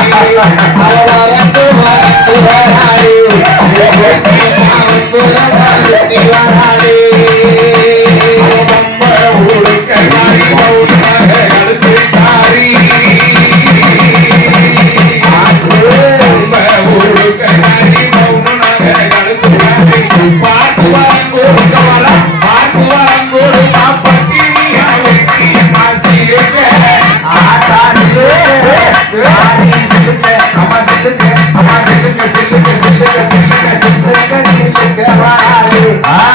Thank you.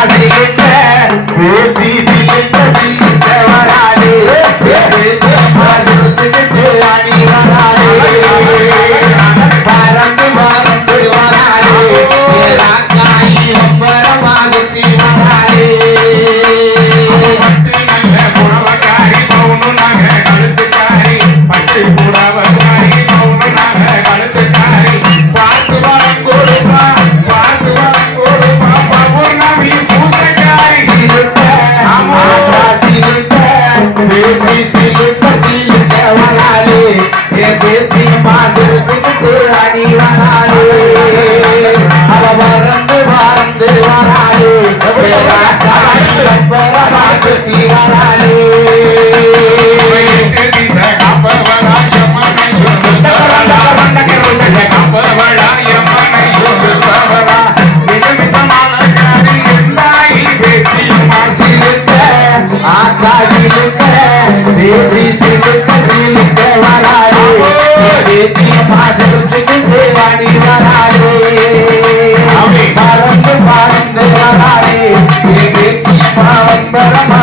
ராசிக்கு बाजी लेकर भेजी सिंह कसी लेकर वरारे भेजी भाषण चिक देवानी वरारे हमें भारत भारत वरारे ये भेजी भावन बरमा